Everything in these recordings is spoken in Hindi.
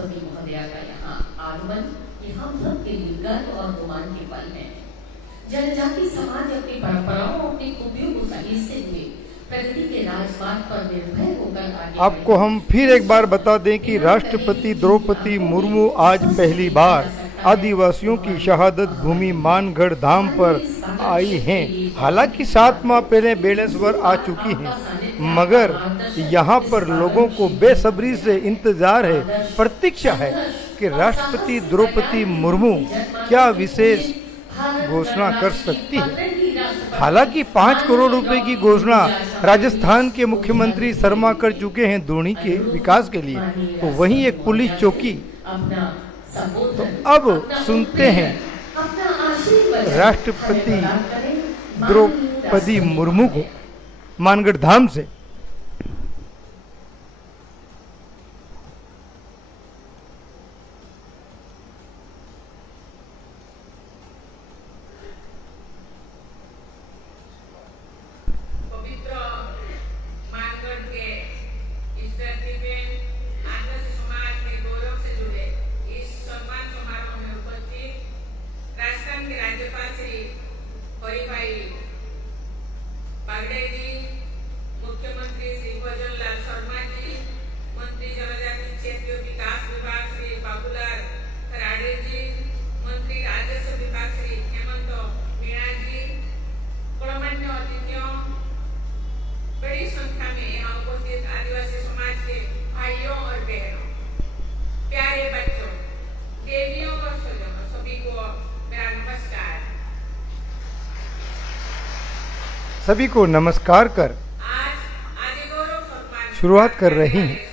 राष्ट्रपति महोदया का यहाँ आगमन ये हम सब के लिए गर्व और गुमान के पल है। जनजाति समाज अपनी परंपराओं अपनी खूबियों को सहेजते हुए प्रगति के राजमार्ग पर निर्भय होकर आगे। आपको हम फिर एक बार बता दें कि राष्ट्रपति द्रौपदी मुर्मू आज पहली बार आदिवासियों की शहादत भूमि मानगढ़ धाम पर आई हैं। हालांकि 7 माह पहले बेलेश्वर आ चुकी हैं, मगर यहाँ पर लोगों को बेसब्री से इंतजार है, प्रतीक्षा है कि राष्ट्रपति द्रौपदी मुर्मू क्या विशेष घोषणा कर सकती है। हालांकि 5 करोड़ रुपए की घोषणा राजस्थान के मुख्यमंत्री शर्मा कर चुके हैं द्रोणी के विकास के लिए, तो वहीं एक पुलिस चौकी। तो अब सुनते हैं राष्ट्रपति द्रौपदी मुर्मू को मानगढ़ धाम से। सभी को नमस्कार कर शुरुआत कर रही हैं।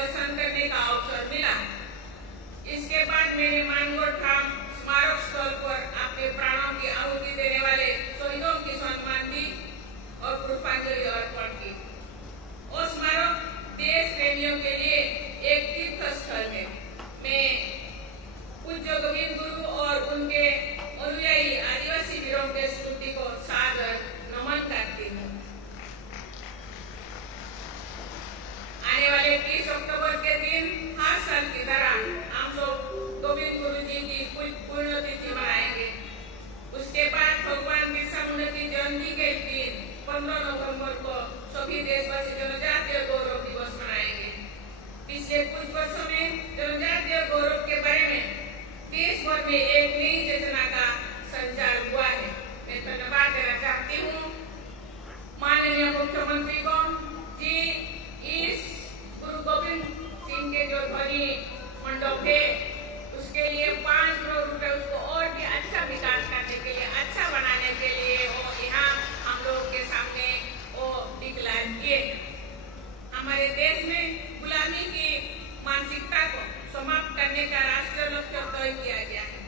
दर्शन करने का अवसर मिला। इसके बाद मैंने मानगढ़ धाम स्मारक स्थल पर अपने प्राणों की आहुति देने वाले शहीदों की सम्मान दी और पुष्पांजलि अर्पण की। वो स्मारक देश प्रेमियों के लिए एक तीर्थ स्थल है। मैं पूज्य गोविंद गुरु और उनके अनुयायी आदिवासी वीरों के स्मृति को सादर नमन करती हूँ। आने वाले 30 अक्टूबर के दिन हर साल की तरह हम सब गोविंद गुरु जी की पुण्यतिथि मनाएंगे। उसके बाद भगवान बिरसा मुंडा की जयंती के दिन 15 नवंबर को सभी देशवासी जनजातीय गौरव दिवस मनाएंगे। पिछले कुछ वर्षों में जनजातीय गौरव के बारे में देश भर में एक नई चेतना का संचार हुआ है। मैं धन्यवाद देना चाहती हूँ माननीय मुख्यमंत्री को जी इस गुरु गोविंद सिंह के जो ध्वनि मंडप है उसके लिए 5 करोड़ रुपए उसको और भी अच्छा विकास करने के लिए, अच्छा बनाने के लिए वो यहाँ हम लोग के सामने वो डिक्लेयर किए। हमारे देश में गुलामी की मानसिकता को समाप्त करने का राष्ट्रीय लक्ष्य तय किया गया है।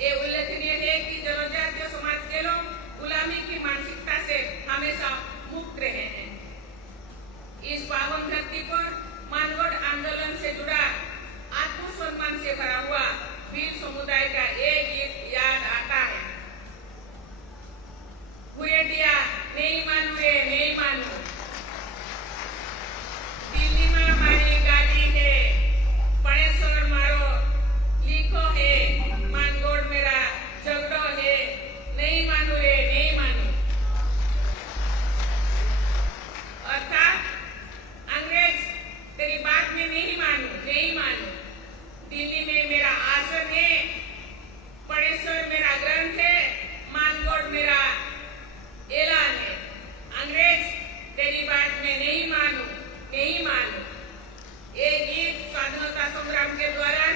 ये उल्लेखनीय है कि जनजातीय समाज के लोग गुलामी की मानसिकता से हमेशा मुक्त रहे हैं। इस पावन धरती पर मानगढ़ आंदोलन से जुड़ा आत्मसम्मान से भरा हुआ वीर समुदाय का एक गीत याद आता है। हुएटिया नहीं मानू रे नहीं मानू, दिल्ली में हमारी गाड़ी है, पणेश्वर मारो लिखो है, मानगढ़ मेरा झगड़ो है, नहीं मानू रे नहीं मानू। अर्थात अंग्रेज तेरी बात में नहीं मानू नहीं मानू। दिल्ली में मेरा आसन है, पणेश्वर मेरा ग्रंथ है, मानगढ़ मेरा ऐलान है। अंग्रेज तेरी बात में नहीं मानू नहीं मानू। ये गीत स्वाधीनता संग्राम के दौरान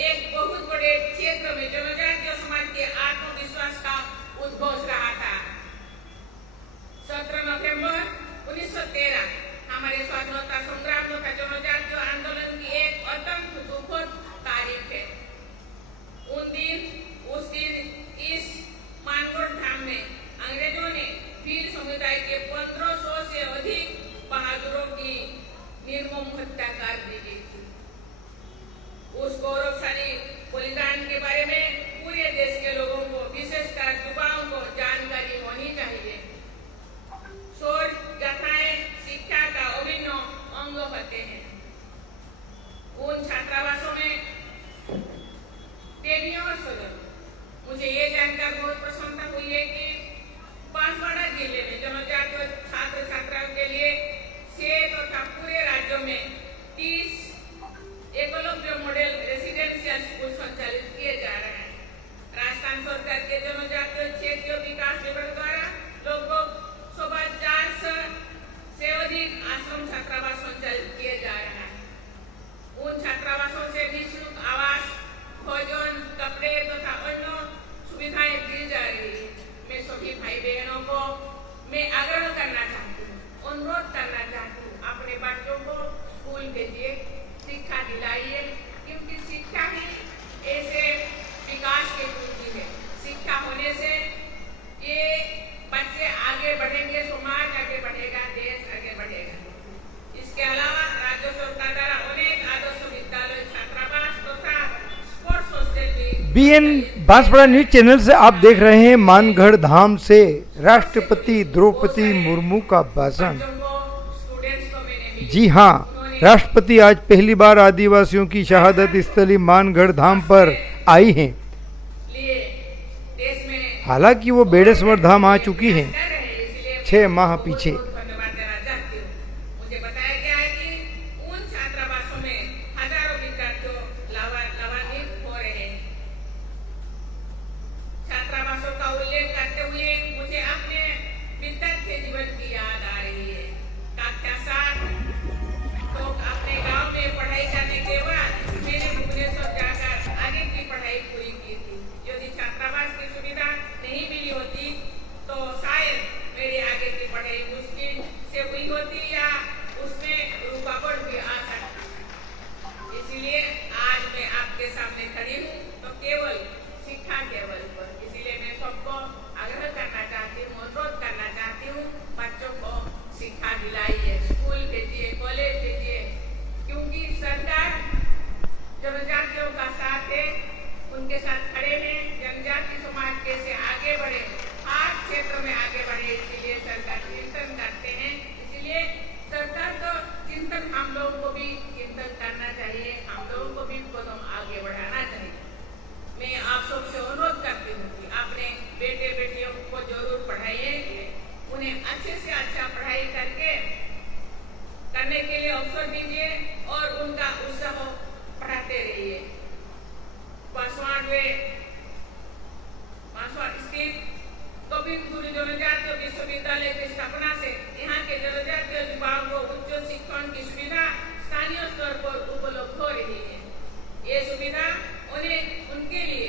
एक बहुत बड़े क्षेत्र में जनजातीय समाज के आत्मविश्वास का उद्घोष रहा था। 17 नवंबर 1913 हमारे स्वाधीनता संग्राम तथा जनजातीय आंदोलन की एक अत्यंत दुखद तारीख है। उस दिन इस मानगढ़ धाम में अंग्रेजों ने वीर समुदाय के 1500 से अधिक बहादुरों की निर्मम हत्या कर दी गई थी। उस गौरवशाली बलिदान के बारे में पूरे देश के लोगों को, विशेषकर युवाओं को जानकारी होनी चाहिए। शौर्य गाथाएं शिक्षा का अभिन्न अंग होते हैं। उन छात्रावासों में प्रेमियों और स्वजन, मुझे ये जानकर बहुत प्रसन्नता हुई है कि बांसवाड़ा जिले में जनजातीय छात्र छात्राओं के लिए सेठ तथा पूरे राज्यों में 30 एकलव्य मॉडल रेसिडेंशियल स्कूल संचालित किए जा रहे हैं। राजस्थान सरकार के जनजातीय क्षेत्रीय विकास विभाग द्वारा लगभग 450 से अधिक आश्रम छात्रावास संचालित किए जा रहे हैं। उन छात्रावासों से निःशुल्क आवास, भोजन, कपड़े तथा अन्य सुविधाएं दी जा रही है। मैं सभी भाई बहनों को मैं आग्रह करना चाहती हूँ, अनुरोध करना चाहती हूँ, अपने बच्चों को स्कूल भेजिए, शिक्षा दिलाइए, क्योंकि शिक्षा ही ऐसे विकास की कुंजी है। शिक्षा होने से ये बच्चे आगे बढ़ेंगे, समाज आगे बढ़ेगा, देश आगे बढ़ेगा। इसके अलावा राज्य सरकार द्वारा अनेक आदर्श विद्यालय, छात्रावास तथा स्पोर्ट्स हॉस्टल भी बीएन बांसवाड़ा न्यूज चैनल से आप देख रहे हैं मानगढ़ धाम से राष्ट्रपति द्रौपदी मुर्मू का भाषण। जी हाँ, राष्ट्रपति आज पहली बार आदिवासियों की शहादत स्थली मानगढ़ धाम पर आई हैं। हालांकि वो बेड़ेश्वर धाम आ चुकी हैं 6 माह पीछे। धन्यवाद देना चाहती हूँ। मुझे बताया गया है कि उन छात्रावासों में हजारों विद्यार्थी लाभान्वित हो रहे हैं। छात्रावासों का उल्लेख करते हुए मुझे अपने विद्यार्थी जीवन की याद आ रही है। कक्षा 7 तो अपने गांव में पढ़ाई करने के बाद मैंने भुवनेश्वर जाकर आगे की पढ़ाई पूरी की थी। यदि छात्रावास की सुविधा नहीं मिली होती तो शायद मेरी आगे की पढ़ाई मुश्किल ये सुविधा उनके लिए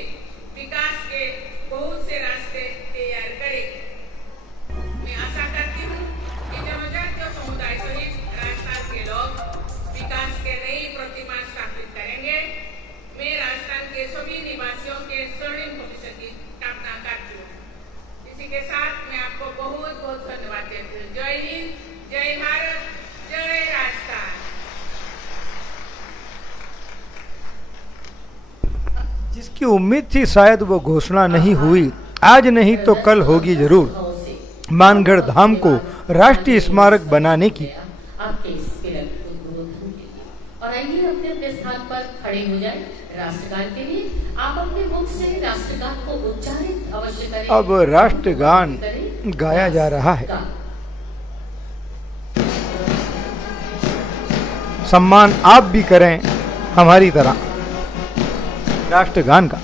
विकास के बहुत से रास्ते तैयार करेगी। मैं आशा करती हूँ कि जनजातीय समुदाय सहित राजस्थान के लोग विकास के नई प्रतिमा स्थापित करेंगे। मैं राजस्थान के सभी निवासियों के स्वर्णिम भविष्य की कामना करती हूँ। इसी के साथ मैं आपको बहुत बहुत धन्यवाद देती हूँ। जय हिंद, जय भारत, जय राजस्थान। जिसकी उम्मीद थी शायद वो घोषणा नहीं हुई, आज नहीं तो कल होगी जरूर मानगढ़ धाम को राष्ट्रीय स्मारक बनाने की। आपके इस तिलक उद्बोधन के लिए और आइए अपने अपने स्थान पर खड़े हो जाएं राष्ट्रगान के लिए। आप अपने मुख से राष्ट्रगान को उच्चारित अवश्य करें। अब राष्ट्रगान गाया जा रहा है। सम्मान आप भी करें हमारी तरह राष्ट्रगान का।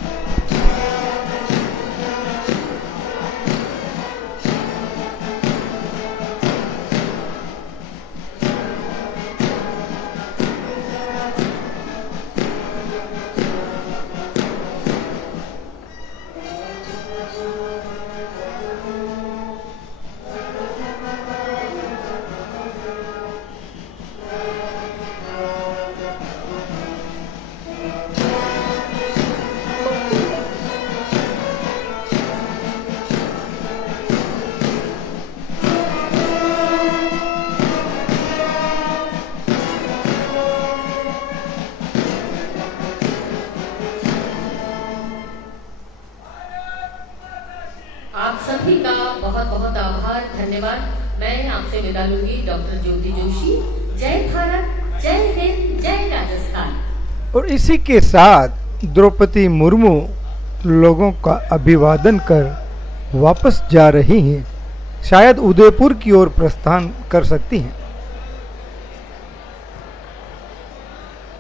आप सभी का बहुत बहुत आभार, धन्यवाद। मैं आपसे विदा लूंगी डॉक्टर ज्योति जोशी। जय भारत, जय हिंद, जय राजस्थान। और इसी के साथ द्रौपदी मुर्मू लोगों का अभिवादन कर वापस जा रही हैं, शायद उदयपुर की ओर प्रस्थान कर सकती हैं।